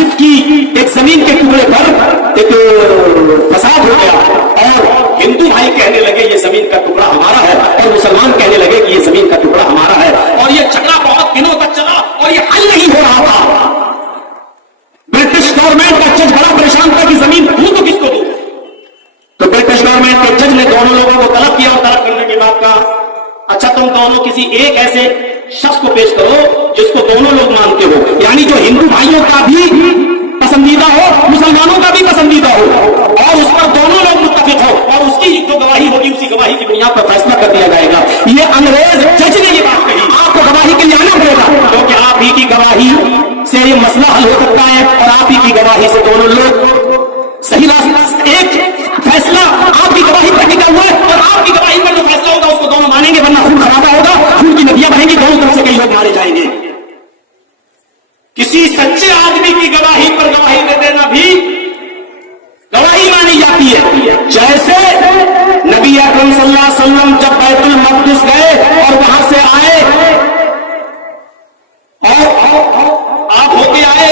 मस्जिद की एक जमीन के टुकड़े पर एक फसाद हो गया और हिंदू भाई कहने लगे ये जमीन का टुकड़ा हमारा है और मुसलमान कहने लगे कि ये जमीन का टुकड़ा हमारा है, और ये झगड़ा बहुत दिनों तक चला और ये हल नहीं हो रहा था। ब्रिटिश गवर्नमेंट का जज बड़ा परेशान था कि जमीन दूं तो किसको दूं। तो ब्रिटिश गवर्नमेंट के जज ने दोनों लोगों को तलब किया और तलब करने के बाद कहा अच्छा तुम दोनों किसी एक ऐसे शख्स को पेश करो जिसको दोनों लोग मानते हो, यानी जो हिंदू भाइयों का भी पसंदीदा हो मुसलमानों का भी पसंदीदा हो और उस पर दोनों लोग मुत्तफिक हो और उसकी जो गवाही होगी उसी गवाही की बुनियाद पर फैसला कर दिया जाएगा। ये अंग्रेज जज ने ये बात कही। आपको गवाही के लिए आना पड़ेगा क्योंकि आप ही की गवाही से ये मसला हल हो सकता है और आप ही की गवाही से दोनों लोग सही रास्ते एक फैसला आपकी गवाही पर टिका हुआ है और आपकी गवाही पर जो फैसला होगा उसको दोनों मानेंगे, वरना खून खराबा होगा, खून की नदियां बहेंगी, दोनों तरफ से कई लोग मारे जाएंगे। किसी सच्चे आदमी की गवाही पर गवाही दे देना भी गवाही मानी जाती है। जैसे नबी अकरम सल्लल्लाहु अलैहि वसल्लम जब बैतुल मक़दिस गए और वहां से आए और आप होके आए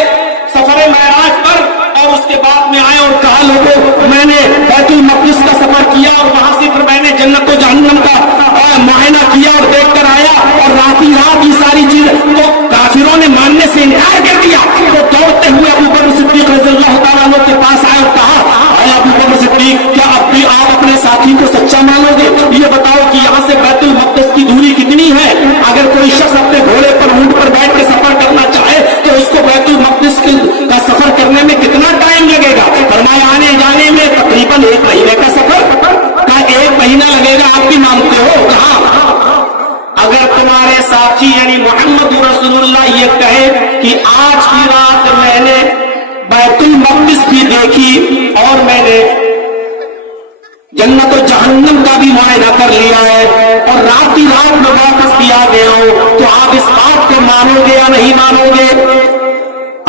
सफर मेराज पर और उसके बाद में आए और कहा लोगों मैंने बैतुल मक़दिस का सफर किया और वहां से फिर मैंने जन्नत और जहन्नम का मुआयना किया और देख कर आया और रात ये सारी चीज तो काफिरों ने मानने से इनकार कर दिया। तो दौड़ते हुए अबू बकर सिद्दीक रज़ियल्लाहु ताला अन्हु के पास आए और कहा अबू बकर सिद्दीक क्या अब भी आप अपने साथी को सच्चा मानोगे? ये बताओ कि यहाँ से बैतुल मक़दिस की दूरी कितनी है? अगर कोई शख्स अपने घोड़े पर ऊंट पर बैठ के सफर करना चाहे तो उसको बैतुल मक़दिस का सफर करने में कितना टाइम लगेगा? फरमाया आने जाने में तकरीबन 1 महीने का सफर का 1 महीना लगेगा। आप भी मानते हो? कहा अगर तुम्हारे साथी यानी मोहम्मद रसूलुल्लाह ये कहे कि आज की रात मैंने बैतुल मक़दिस भी देखी और मैंने जन्नत और जहन्नम का भी मुआयना कर लिया है और रात ही रात में वापस भी आ गया हूं, तो आप इस बात को मानोगे या नहीं मानोगे?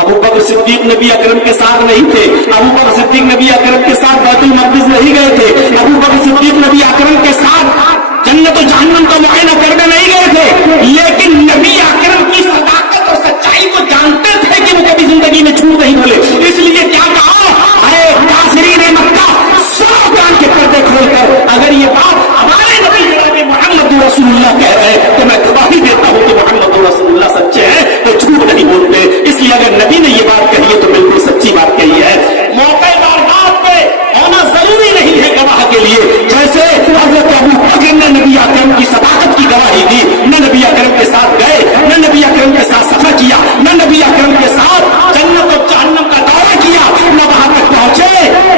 अबू बकर सिद्दीक नबी अकरम के साथ नहीं थे। अबू बकर सिद्दीक नबी अकरम के साथ बैतुल मक़दिस नहीं गए थे। अबू बकर सिद्दीक नबी अकरम के साथ जन्नत और जहन्नम का मुआयना करने नहीं गए थे, लेकिन नबी अकरम की सदाकत और सच्चाई को जानते थे कि वो कभी जिंदगी में झूठ नहीं बोले। इसलिए क्या कहा अरे काफिरीन मक्का सब कान के पर्दे खोलकर अगर ये बात हमारे नबी जनाब मोहम्मद रसूलुल्लाह कह रहे हैं तो मैं गवाही देता हूं कि मोहम्मद रसूलुल्लाह सच्चे हैं, वो झूठ नहीं बोलते। इसलिए अगर नबी ने ये बात कही है तो बिल्कुल सच्ची बात कही है। मौके बात पे होना जरूरी नहीं है गवाह के लिए। जैसे हज़रत अबू बकर ने नबी अकरम की सदाकत की गवाही दी, न नबी अकरम के साथ गए, न नबी अकरम के साथ सफर किया, न नबी अकरम के साथ जन्नत और जहन्नम का दौरा किया, न वहां तक पहुंचे,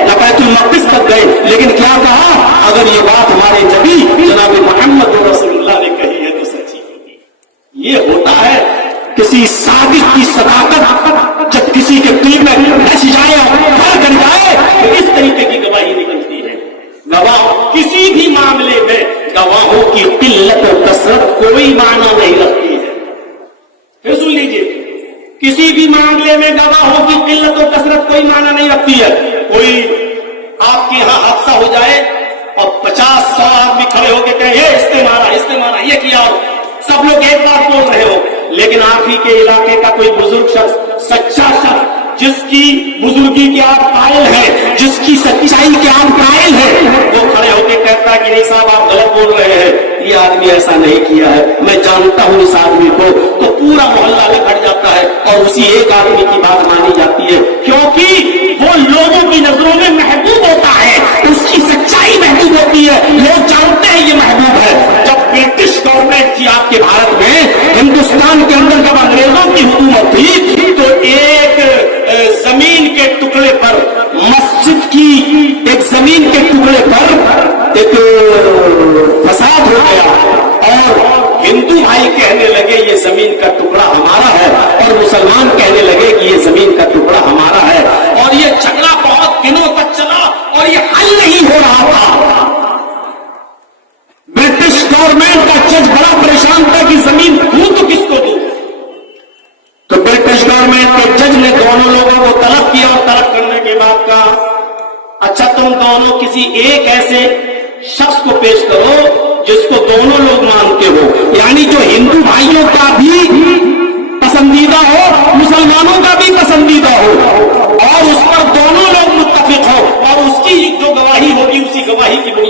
न बैतुल मक़दिस तक गए, लेकिन क्या कहा अगर ये बात हमारे नबी जनाब मोहम्मद रसूलुल्लाह ने कही है तो सच्ची होगी। ये होता है किसी सादिक की सदाकत जब किसी के दिल में रच जाए और कर जाए तो इस तरीके की गवाही निकलती है। गवाह किसी भी मामले में गवाहों की किल्लत और कसरत कोई मायना नहीं रखती है। फिर सुन लीजिए, किसी भी मामले में गवाहों की किल्लत और कसरत कोई मायना नहीं रखती है। कोई आपके यहां हादसा हो जाए और 50-100 आदमी खड़े होकर कहे ये इस्तेमाल ये किया और सब लोग एक बात बोल रहे हो, लेकिन आप ही के इलाके का कोई बुजुर्ग शख्स सच्चा शख्स जिसकी बुजुर्गी के आप कायल हैं, जिसकी सच्चाई के आप कायल हैं, वो खड़े होकर कहता है कि नहीं साहब आप गलत बोल रहे हैं, ये आदमी ऐसा नहीं किया है, मैं जानता हूं इस आदमी को, तो पूरा मोहल्ला लपट जाता है और उसी एक आदमी की बात मानी जाती है क्योंकि वो लोगों की नजरों में महबूब होता है, उसकी सच्चाई महबूब होती है, लोग जानते हैं ये महबूब है। जब ब्रिटिश गवर्नमेंट थी आपके भारत में, हिंदुस्तान के अंदर जब अंग्रेजों की हुकूमत थी तो एक जमीन के टुकड़े पर मस्जिद की एक जमीन के टुकड़े पर एक फसाद हो गया और हिंदू भाई कहने लगे ये जमीन का टुकड़ा हमारा है और मुसलमान कहने लगे कि ये जमीन का टुकड़ा हमारा है, और ये झगड़ा बहुत दिनों तक चला और ये हल नहीं हो रहा था। ब्रिटिश गवर्नमेंट का जज बड़ा परेशान था कि जमीन दूं तो किसको दूं। तो ब्रिटिश गवर्नमेंट के जज ने दोनों लोगों को तलब किया और तलब करने के बाद कहा अच्छा तुम दोनों किसी एक ऐसे शख्स को पेश करो जिसको दोनों लोग मानते हो, यानी जो हिंदू भाइयों का भी पसंदीदा हो मुसलमानों का भी पसंदीदा हो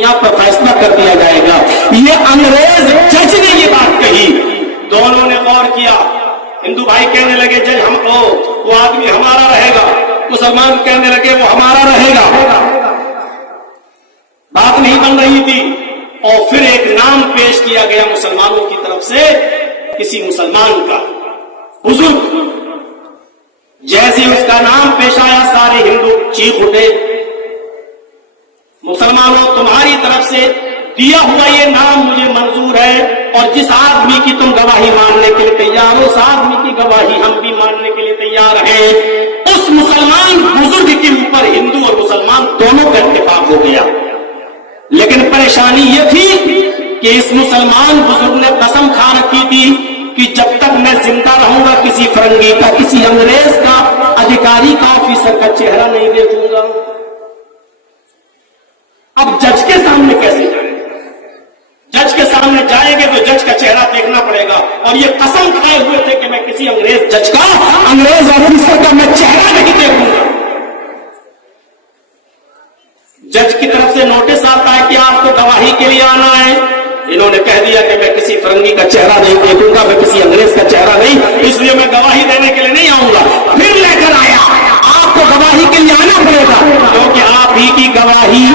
दुनिया पर फैसला कर दिया जाएगा। ये अंग्रेज जज ने ये बात कही। दोनों ने गौर किया। हिंदू भाई कहने लगे जज वो आदमी हमारा रहेगा, मुसलमान कहने लगे वो हमारा रहेगा। बात नहीं बन रही थी। और फिर एक नाम पेश किया गया मुसलमानों की तरफ से, किसी मुसलमान का बुजुर्ग। जैसे उसका नाम पेश आया सारे हिंदू चीख उठे, मुसलमानों तुम्हारी तरफ से दिया हुआ ये नाम मुझे मंजूर है, और जिस आदमी की तुम गवाही मानने के लिए तैयार हो, उस आदमी की गवाही हम भी मानने के लिए तैयार हैं। उस मुसलमान बुजुर्ग के ऊपर हिंदू और मुसलमान दोनों का इत्तेफाक हो गया। लेकिन परेशानी ये थी कि इस मुसलमान बुजुर्ग ने कसम खा रखी थी कि जब तक मैं जिंदा रहूंगा किसी फरंगी का, किसी अंग्रेज का, अधिकारी का, ऑफिसर का चेहरा नहीं देखूंगा। अब जज के सामने कैसे जाएंगे? जज के सामने जाएंगे तो जज का चेहरा देखना पड़ेगा, और ये कसम खाए हुए थे कि मैं किसी अंग्रेज जज का, अंग्रेज ऑफिसर का मैं चेहरा नहीं देखूंगा। जज की तरफ से नोटिस आता है कि आपको गवाही के लिए आना है। इन्होंने कह दिया कि मैं किसी फरंगी का चेहरा नहीं देखूंगा, मैं किसी अंग्रेज का चेहरा नहीं, इसलिए मैं गवाही देने के लिए नहीं आऊंगा। फिर लेकर आया, आपको गवाही के लिए आना पड़ेगा, क्योंकि आप ही की गवाही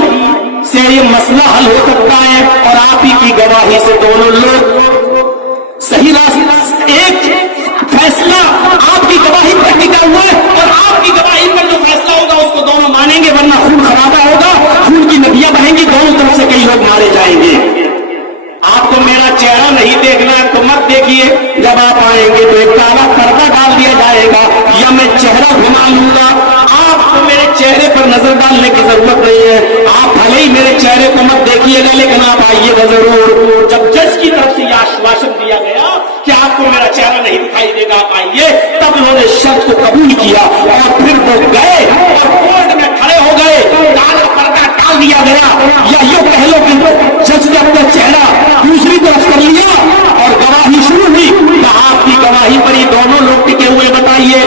से ये मसला हल हो सकता है, और आप ही की गवाही से दोनों लोग सही रास्ते, एक फैसला आपकी गवाही पर टिका हुआ है, और आपकी गवाही पर जो फैसला होगा उसको दोनों मानेंगे, वरना खून खराबा होगा, खून की नदियां बहेंगी, दोनों तरफ से कई लोग मारे जाएंगे। आपको मेरा चेहरा नहीं देखना है तो मत देखिए, जब आप आएंगे तो एक काला पर्दा डाल दिया जाएगा, या मैं चेहरा घुमा लूंगा। आपको मेरे चेहरे पर नजर डालने की जरूरत नहीं है, आप भले ही मेरे चेहरे को मत देखिएगा, लेकिन आप आइएगा जरूर। जब जज की तरफ से यह आश्वासन दिया गया कि आपको मेरा चेहरा नहीं दिखाई देगा, आप आइए, तब उन्होंने शर्त को कबूल किया, और फिर वो गए और कोर्ट में खड़े हो गए। काला पर्दा डाल दिया गया, या यूं कह लो कि जज ने अपना चेहरा दूसरी तरफ कर लिया, और गवाही शुरू हुई। आपकी गवाही पर ही दोनों लोग टिके हुए। बताइए,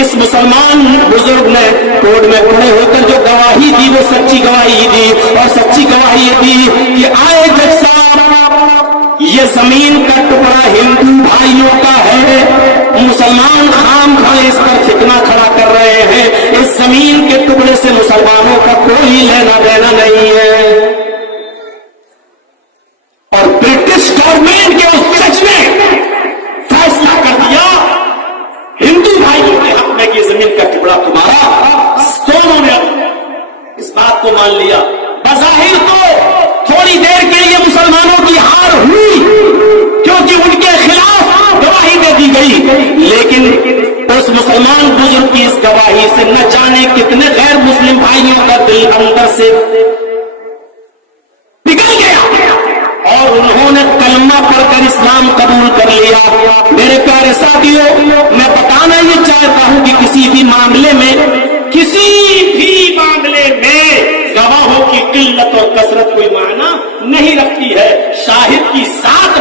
इस मुसलमान बुजुर्ग ने कोर्ट में खड़े होकर जो गवाही दी वो सच्ची गवाही दी, और सच्ची गवाही दी कि आए जज साहब, ये जमीन का टुकड़ा हिंदू भाइयों का है, मुसलमान खाम खड़े इस पर फितना खड़ा कर रहे हैं, इस जमीन के टुकड़े से मुसलमानों का कोई लेना देना नहीं है। और ब्रिटिश गवर्नमेंट के उस जज ने फैसला कर दिया हिंदू भाइयों के हक में कि जमीन का टुकड़ा तुम्हारा। दोनों ने इस बात को मान लिया। बज़ाहिर तो थोड़ी देर के लिए मुसलमानों की हार हुई, क्योंकि उनके खिलाफ गवाही दे दी गई, लेकिन उस मुसलमान बुजुर्ग की इस गवाही से न जाने कितने गैर मुस्लिम भाइयों का दिल अंदर से पिघल गया, और उन्होंने कलमा पढ़कर इस्लाम कबूल कर लिया। मेरे प्यारे साथियों, मैं बताना ये चाहता हूं कि किसी भी मामले में गवाहों की किल्लत और कसरत कोई मायना नहीं रखती है। शाहिद की सात